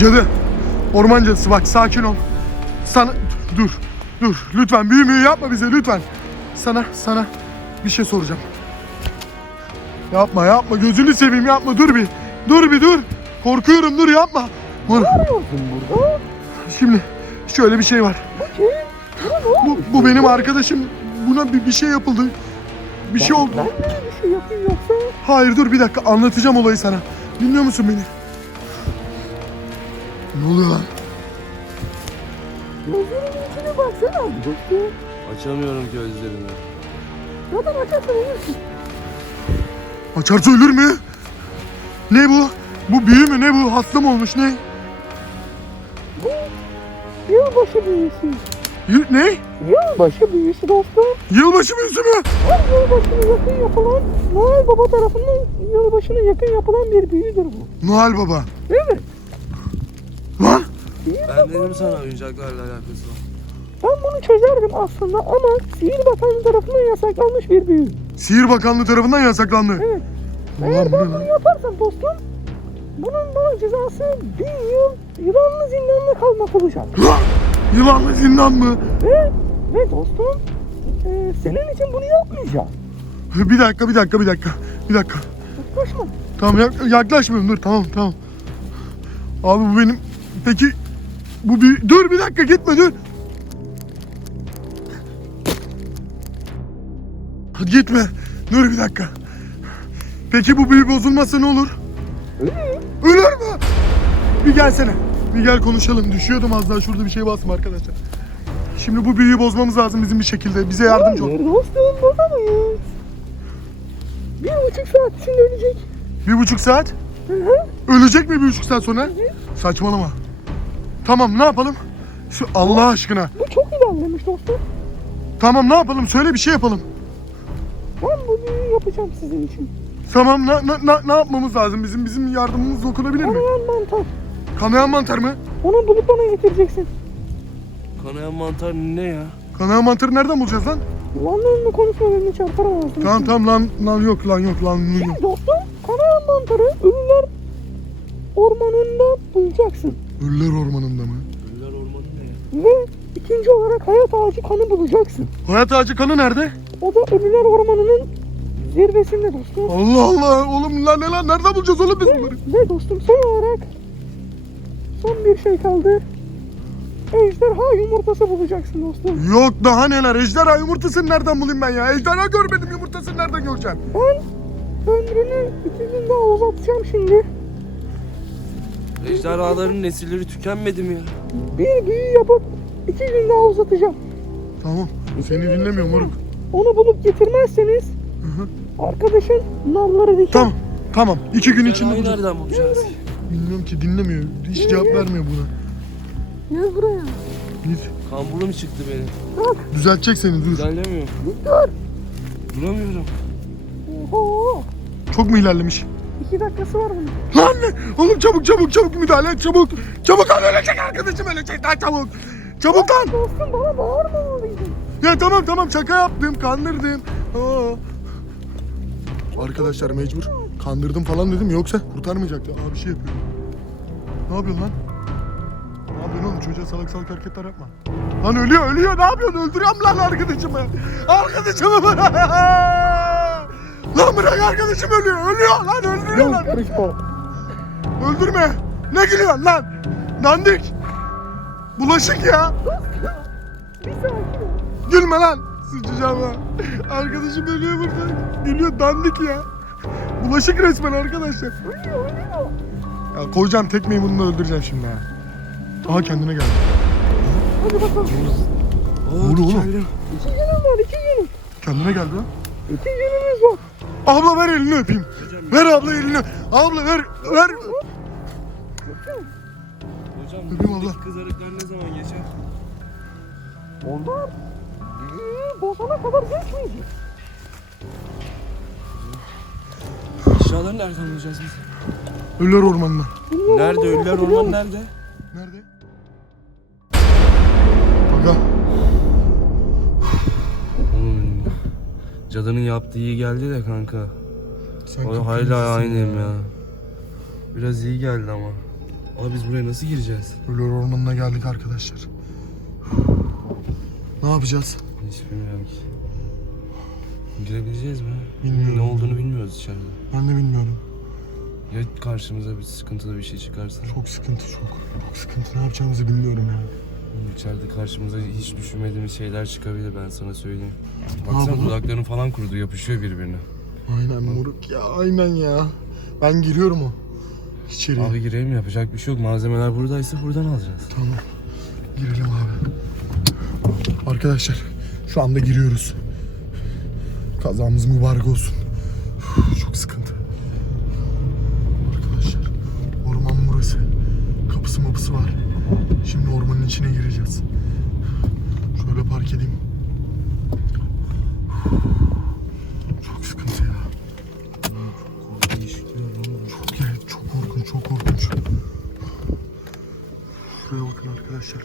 Cadı. Orman cadısı bak sakin ol. Sana dur. Dur. Lütfen büyü müyü yapma bize lütfen. Sana sana bir şey soracağım. Yapma yapma gözünü seveyim yapma dur bir. Dur bir dur. Korkuyorum dur yapma. Dur. Şimdi şöyle bir şey var. Bu Bu, benim arkadaşım. Buna bir, bir şey yapıldı. Bir şey oldu. Ben bir şey yapayım yoksa? Hayır dur bir dakika anlatacağım olayı sana. Dinliyor musun beni? Ne oluyor lan? Gözlerimin içine baksana. Dostum. Açamıyorum gözlerimi. Zaten açarsın ölürsün. Açarsa ölür mü? Ne bu? Bu büyü mü ne bu? Hasta mı olmuş ne? Bu yılbaşı büyüsü. Y- ne? Yılbaşı büyüsü dostum. Yılbaşı büyüsü mü? Her yılbaşına yakın yapılan, Noel Baba tarafından yılbaşına yakın yapılan bir büyüdür bu. Noel Baba. Evet. Lan Ben dedim sana oyuncaklarla alakası var. Ben bunu çözerdim aslında ama Sihir Bakanlığı tarafından yasaklanmış bir büyü. Sihir Bakanlığı tarafından yasaklandı. Evet. Ulan Eğer ben bunu yaparsam dostum, bunun bana cezası bin yıl yılanlı zindanda kalmak olacak. Lan! Yılanlı zindan mı? Ve, ve dostum, e, senin için bunu yapmayacağım. Bir dakika bir dakika bir dakika. Bir dakika. Yaklaşma. Tamam yak- yaklaşmıyorum dur tamam tamam. Abi bu benim peki bu bir dur bir dakika gitme dur. Hadi gitme. Dur bir dakika. Peki bu büyü bozulmazsa ne olur? Ölür mü? Bir gelsene. Bir gel konuşalım. Düşüyordum az daha şurada bir şey bastım arkadaşlar. Şimdi bu büyüyü bozmamız lazım bizim bir şekilde. Bize yardımcı ol. Hayır dostum bozamayız. Bir buçuk saat içinde ölecek. Bir buçuk saat. Hı hı. Ölecek mi bir buçuk saat sonra? Saçmalama. Tamam ne yapalım? Şu Allah aşkına. Bu çok ilerlemiş dostum. Tamam ne yapalım? Söyle bir şey yapalım. Ben bu büyüyü yapacağım sizin için. Tamam ne, ne, ne, ne yapmamız lazım? Bizim bizim yardımımız dokunabilir mi? Kanayan mantar. Kanayan mantar mı? Onu bulup bana getireceksin. Kanayan mantar ne ya? Kanayan mantarı nereden bulacağız lan? Lanlarını konuşma beni çarparamazsın. Tamam tamam lan lan yok lan yok lan yok. Şimdi dostum kanayan mantarı ölüler ormanında bulacaksın. Ölüler ormanında mı? Ölüler ormanı ne ya? Ve ikinci olarak hayat ağacı kanı bulacaksın. Hayat ağacı kanı nerede? O da ölüler ormanının zirvesinde dostum. Allah Allah oğlum lan ne lan nereden bulacağız oğlum biz bunları? Ve dostum son olarak son bir şey kaldı. Ejderha yumurtası bulacaksın dostum. Yok daha neler ejderha yumurtasını nereden bulayım ben ya? Ejderha görmedim yumurtasını nereden göreceğim? Ben ömrünü iki gün daha uzatacağım şimdi. Ejderhaların nesilleri tükenmedi mi ya? Bir büyü yapıp iki gün daha uzatacağım. Tamam seni dinlemiyorum moruk. Onu bulup getirmezseniz arkadaşın nalları diker. Tamam tamam iki gün içinde Ejderhayı bulacağız. nereden bulacağız? Bilmiyorum ki dinlemiyor. Hiç cevap vermiyor buna. Gel buraya. Git. Kamburum çıktı benim. Bak Düzeltecek seni dur. İlerlemiyorum. dur. Duramıyorum. Oho. Çok mu ilerlemiş? İki dakikası var bunun. Lan ne? Oğlum çabuk çabuk çabuk müdahale et çabuk. Çabuk lan ölecek arkadaşım ölecek lan çabuk. Çabuk lan. Dostum bana bağırmamalıydın. Ya tamam tamam şaka yaptım kandırdım. Aa. Arkadaşlar mecbur. Kandırdım falan dedim yoksa kurtarmayacaktı. Aa bir şey yapıyor. Ne yapıyorsun lan? Ne yapıyorsun oğlum çocuğa salak salak hareketler yapma. Lan ölüyor ölüyor ne yapıyorsun öldürüyorum lan arkadaşımı. Arkadaşımı bırak. Lan bırak arkadaşım ölüyor ölüyor lan öldürüyor lan. Öldürme. Ne gülüyorsun lan? Dandik. Bulaşık ya. Gülme lan. Sıçacağım ha. Arkadaşım ölüyor burada. Gülüyor dandik ya. Bulaşık resmen arkadaşlar. Ya koyacağım tekmeyi bununla öldüreceğim şimdi ha. Aha kendine geldi. Hadi bakalım. Aa, Oğlum. İki günüm var iki günüm. Kendine geldi lan. İki günümüz var. Abla ver elini öpeyim. Ver abla elini. Abla ver. Ver. Hocam Öpeyim buradaki Allah. kızarıklar ne zaman geçer? Onlar büyüyü bozana kadar geçmeyecek. Eşyaları nereden bulacağız biz? Ölüler ormanına. Nerede ölüler orman nerede? Nerede? Aga. Cadının yaptığı iyi geldi de kanka. Sen O hala ya. aynıyım ya. Biraz iyi geldi ama. Abi biz buraya nasıl gireceğiz? Ölüler ormanına geldik arkadaşlar. Ne yapacağız? Hiç bilmiyorum ki. Girebileceğiz mi? Bilmiyorum. Ne olduğunu bilmiyoruz içeride. Ben de bilmiyorum. Ya karşımıza bir sıkıntılı bir şey çıkarsa? Çok sıkıntı çok. Çok sıkıntı. Ne yapacağımızı bilmiyorum yani. İçeride karşımıza hiç düşünmediğimiz şeyler çıkabilir ben sana söyleyeyim. Baksana yapalım? dudakların falan kurudu yapışıyor birbirine. Aynen moruk ya aynen ya. Ben giriyorum o. İçeriye. Abi girelim yapacak bir şey yok. Malzemeler buradaysa buradan alacağız. Tamam. Girelim abi. Arkadaşlar şu anda giriyoruz. Kazamız mübarek olsun. Uf, Çok sıkıntı. Arkadaşlar orman burası. Kapısı mapısı var. Şimdi ormanın içine gireceğiz. Şöyle park edeyim. Çok sıkıntı ya. Çok ya, çok korkunç, çok korkunç. Şuraya bakın arkadaşlar.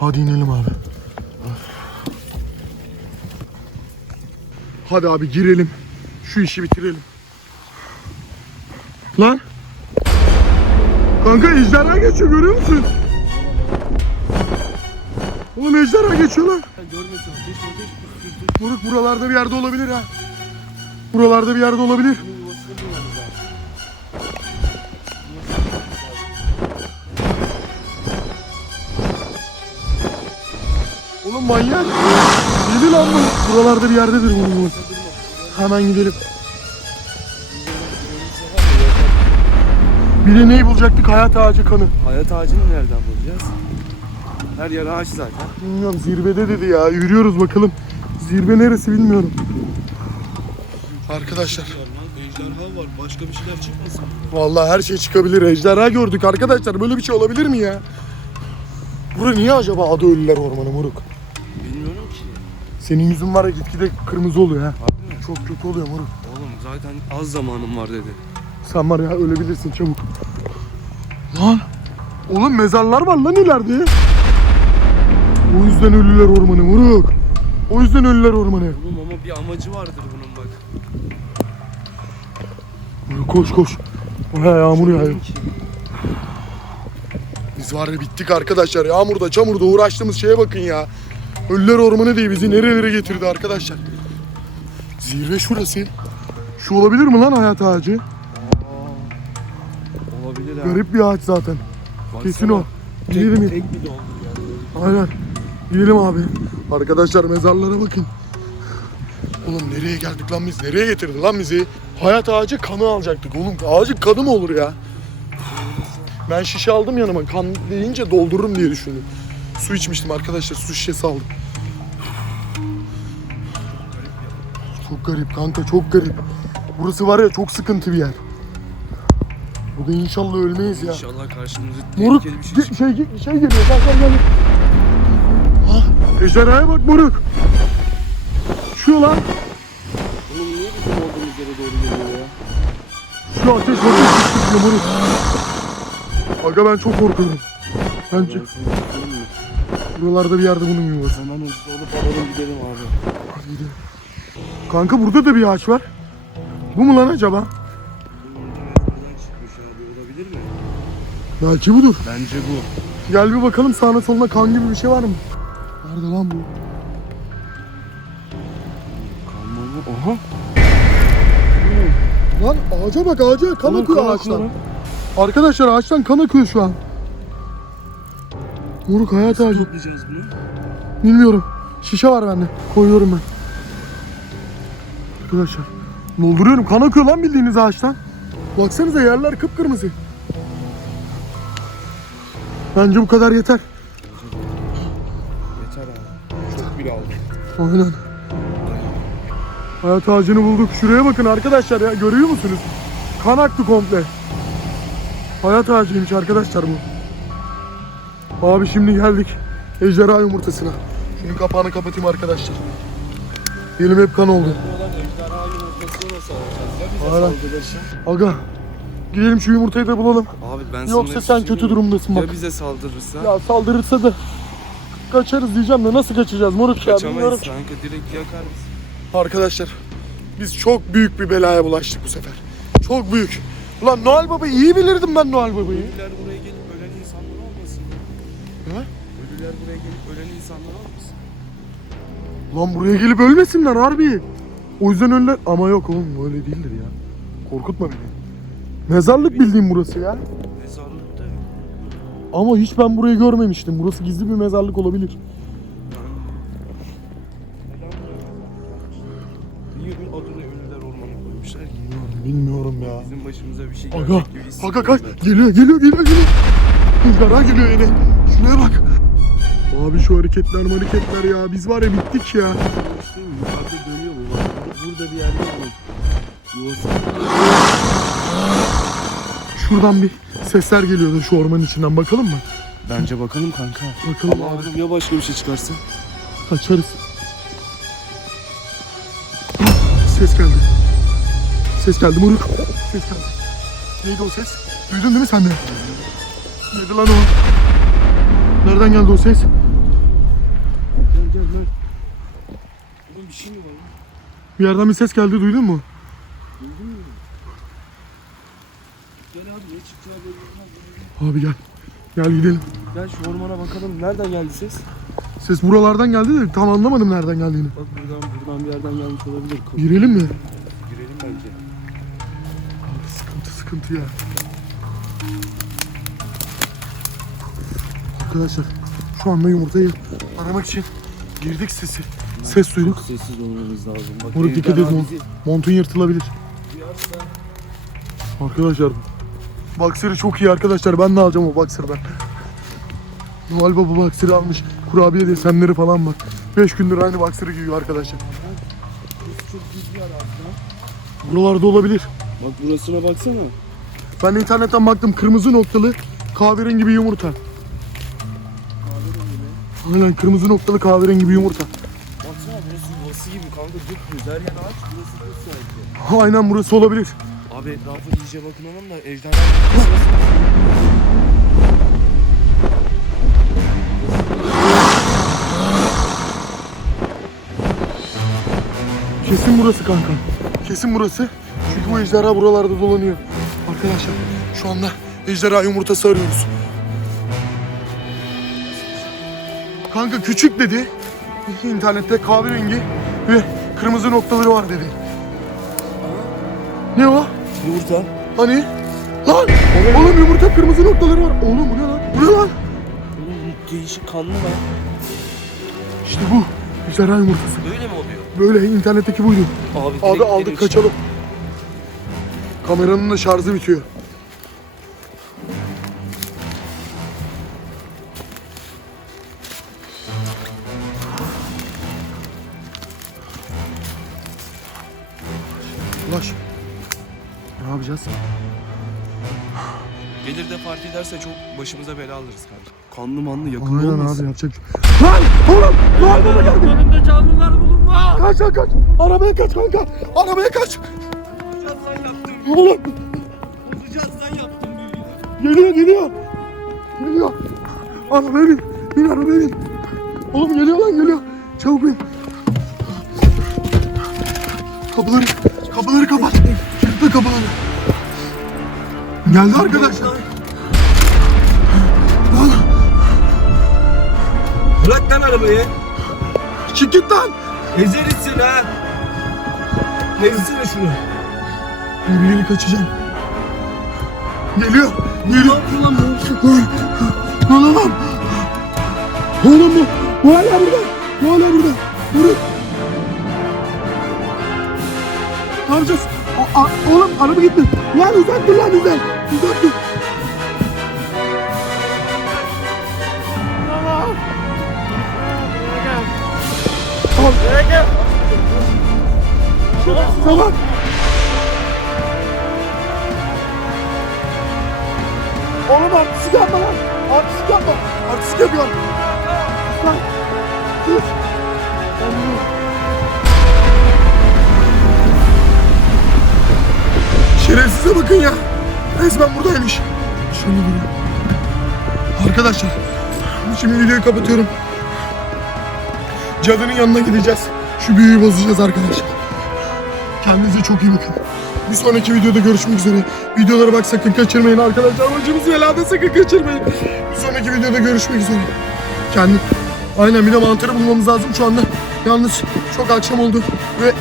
Hadi inelim abi. Hadi abi girelim. Şu işi bitirelim. Lan. Kanka ejderha geçiyor görüyor musun? Oğlum ejderha geçiyor lan. Ateş. Moruk buralarda bir yerde olabilir ha. Buralarda bir yerde olabilir. Oğlum manyak. Yedi lan bu. Buralarda bir yerdedir bunun bu. Hemen gidelim. Bir de neyi bulacaktık? Hayat ağacı kanı. Hayat ağacını nereden bulacağız? Her yer ağaç zaten. Bilmiyorum zirvede dedi ya. Yürüyoruz bakalım. Zirve neresi bilmiyorum. Arkadaşlar. Ejderha var. Başka bir şeyler çıkmasın. Vallahi her şey çıkabilir. Ejderha gördük arkadaşlar. Böyle bir şey olabilir mi ya? Bura niye acaba adı Ölüler Ormanı moruk? Bilmiyorum ki. Senin yüzün var ya gitgide kırmızı oluyor ha. Çok kötü oluyor moruk. Oğlum zaten az zamanım var dedi. Sen var ya ölebilirsin çabuk. Lan! Oğlum mezarlar var lan ileride. O yüzden Ölüler Ormanı moruk. O yüzden Ölüler Ormanı. Oğlum ama bir amacı vardır bunun bak. Moruk, Koş koş. Baya yağmur yağıyor. Biz var ya bittik arkadaşlar. Yağmurda, çamurda uğraştığımız şeye bakın ya. Ölüler Ormanı diye bizi nerelere getirdi arkadaşlar. Zirve şurası. Şu olabilir mi lan hayat ağacı? Ha. Garip bir ağaç zaten. Baksana. Kesin o. Tek, Gidelim ya. tek bir doldu yani. Aynen. Gidelim abi. Arkadaşlar mezarlara bakın. Oğlum nereye geldik lan biz? Nereye getirdi lan bizi? Hayat ağacı kanı alacaktık oğlum. Ağacın kanı mı olur ya? Ben şişe aldım yanıma. Kan deyince doldururum diye düşündüm. Su içmiştim arkadaşlar. Su şişesi aldım. Çok garip kanka çok garip. Burası var ya çok sıkıntı bir yer. Burada inşallah ölmeyiz ya. İnşallah karşımıza Moruk tehlikeli bir şey ge- şey, ge- şey geliyor. Gel gel gel. Ha, ejderhaya bak moruk. Şu lan. Oğlum niye bizim olduğumuz yere doğru geliyor ya? Şu ateş ateş çıkıyor moruk. Aga ben çok korkuyorum. Ben Bence seni tutayım mı? buralarda bir yerde bunun yuvası. Hemen hızlı olup alalım gidelim abi. Hadi gidelim. Kanka burada da bir ağaç var. Bu mu lan acaba? Belki budur. Bence bu. Gel bir bakalım sağına soluna kan gibi bir şey var mı? Nerede lan bu? Kalmalı. Oha. Lan ağaca bak ağaca kan Oğlum, akıyor kan ağaçtan. akıyor lan. Arkadaşlar ağaçtan kan akıyor şu an. Moruk hayat ağacı. Toplayacağız bunu. Bilmiyorum. Şişe var bende. Koyuyorum ben. Arkadaşlar. Dolduruyorum. Kan akıyor lan bildiğiniz ağaçtan. Baksanıza yerler kıpkırmızı. Bence bu kadar yeter. Yeter abi. Çok bile aldık. Aynen. Hayat ağacını bulduk. Şuraya bakın arkadaşlar ya. Görüyor musunuz? Kan aktı komple. Hayat ağacıymış arkadaşlar bu. Abi şimdi geldik. Ejderha yumurtasına. Şunun kapağını kapatayım arkadaşlar. Elim hep kan oldu. Ejderha yumurtasını nasıl alacağız? Ya bize? Aga. Gidelim şu yumurtayı da bulalım. Abi ben sana Yoksa bir sen şey kötü mi? durumdasın bak. Ya bize saldırırsa? Ya saldırırsa da kaçarız diyeceğim de nasıl kaçacağız moruk ya bilmiyorum Kaçamayız ki. kanka direkt yakarız. Arkadaşlar biz çok büyük bir belaya bulaştık bu sefer. Çok büyük. Ulan Noel Baba iyi bilirdim ben Noel Baba'yı. Ölüler buraya gelip ölen insanlar olmasın? Ha? Ölüler buraya gelip ölen insanlar olmasın? Lan buraya gelip ölmesinler harbi. O yüzden ölüler... Ama yok oğlum öyle değildir ya. Korkutma beni. Mezarlık bildiğim burası ya. Mezarlıkta yok. Ama hiç ben burayı görmemiştim. Burası gizli bir mezarlık olabilir. Mezarlık? Niye bu adını ölüler ormanı koymuşlar ki? Bilmiyorum ya. Bizim başımıza bir şey Aga, gelecek gibi hissediyorum aga kaç. ben. Geliyor, geliyor, geliyor, geliyor. Rüzgara geliyor yine. Şuraya bak. Abi şu hareketler hareketler ya. Biz var ya bittik ya. İşte yukarıda dönüyor bu. Bak, Burada bir yerde bu. Yuvası. Şuradan bir sesler geliyordu şu ormanın içinden. Bakalım mı? Bence bakalım kanka. Bakalım Ama abi. abi ya başka bir şey çıkarsa? Kaçarız. Ses geldi. Ses geldi Muruk. Ses geldi. Neydi o ses? Duydun değil mi sen de? Neydi lan o? Nereden geldi o ses? Gel gel gel. Oğlum bir şey mi var lan? Bir yerden bir ses geldi duydun mu? Duydun mu? Abi ne gel. Gel gidelim. Gel şu ormana bakalım. Nereden geldi ses? Ses buralardan geldi de tam anlamadım nereden geldiğini. Bak buradan buradan bir yerden gelmiş olabilir. Girelim mi? Girelim bence. Abi sıkıntı sıkıntı ya. Arkadaşlar şu anda yumurtayı aramak için girdik sesi. Ses duyduk. Sessiz olmamız lazım. Bak, Moruk dikkat edin. bizi Montun yırtılabilir. Arkadaşlar Boxer'ı çok iyi arkadaşlar. Ben de alacağım o Boxer'dan. Noel Baba Boxer'ı almış. Kurabiye desenleri falan bak. 5 gündür aynı Boxer'ı giyiyor arkadaşlar. Burası. Buralarda olabilir. Bak burasına baksana. Ben internetten baktım. Kırmızı noktalı kahverengi bir yumurta. Aynen kırmızı noktalı kahverengi bir yumurta. Baksana burası yuvası gibi kanka dümdüz her yer ağaç burası buz sanki. Aynen burası olabilir. Abi etrafa iyice bakınalım da ejderha Kesin burası kanka. Kesin burası. Çünkü bu ejderha buralarda dolanıyor. Arkadaşlar şu anda ejderha yumurtası arıyoruz. Kanka küçük dedi. İnternette kahverengi ve kırmızı noktaları var dedi. Ne o? Yumurta. Hani? Lan! Oğlum yumurta kırmızı noktaları var. Oğlum bu ne lan? Bu ne lan? Oğlum değişik kanlı var. İşte bu. Ejderha yumurtası. Böyle mi oluyor? Böyle internetteki buydu. Abi, Abi aldık kaçalım. Kameranın da şarjı bitiyor. Ne yapacağız? Gelir de fark ederse çok başımıza bela alırız kanka. Kanlı manlı yakın Aynen olmasın. abi yapacak. Lan! Oğlum! Lan baba geldi! Önümde canlılar bulunma. Kaç lan kaç! Arabaya kaç kanka! Arabaya kaç! Sen yaptın. Oğlum! Sen yaptın böyle. Geliyor geliyor. Geliyor. Arabaya bin. Bin arabaya bin. Oğlum geliyor lan geliyor. Çabuk bin. Kapıları, kapıları kapat. Kilitli kapıları. Geldi arkadaşlar. Lan Bırak lan arabayı. çık git lan. Ezeriz seni ha. Ezsene şunu. Yürü yürü kaçacağım. Geliyor. Geliyor. Ulan bu. Lan. Lan oğlum. Oğlum bu. Bu hala burada. Bu hala burada. Yürü. Ne yapacağız? A- oğlum araba gitti. Lan uzak dur lan bizden. Uzak dur. Tamam. Oğlum artistik yapma lan. Artistik yapma. Artistik yapıyorum. Lan. Dur. Şerefsize bakın ya. Resmen buradaymış. Şöyle durun. Arkadaşlar. Şimdi videoyu kapatıyorum. Cadının yanına gideceğiz. Şu büyüyü bozacağız arkadaşlar. Kendinize çok iyi bakın. Bir sonraki videoda görüşmek üzere. Videolara bak sakın kaçırmayın arkadaşlar. Başımızı belada sakın kaçırmayın. Bir sonraki videoda görüşmek üzere. Kendi... Aynen bir de mantarı bulmamız lazım şu anda. Yalnız çok akşam oldu ve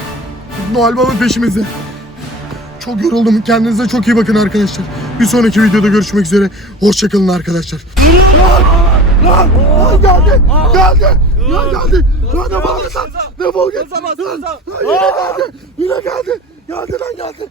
Noel Baba peşimizde. Çok yoruldum. Kendinize çok iyi bakın arkadaşlar. Bir sonraki videoda görüşmek üzere. Hoşçakalın arkadaşlar. Lan! Lan geldi! Geldi! Lan geldi! Lan lan! Defol git! Lan, Yine geldi! Yine geldi! Geldi lan geldi!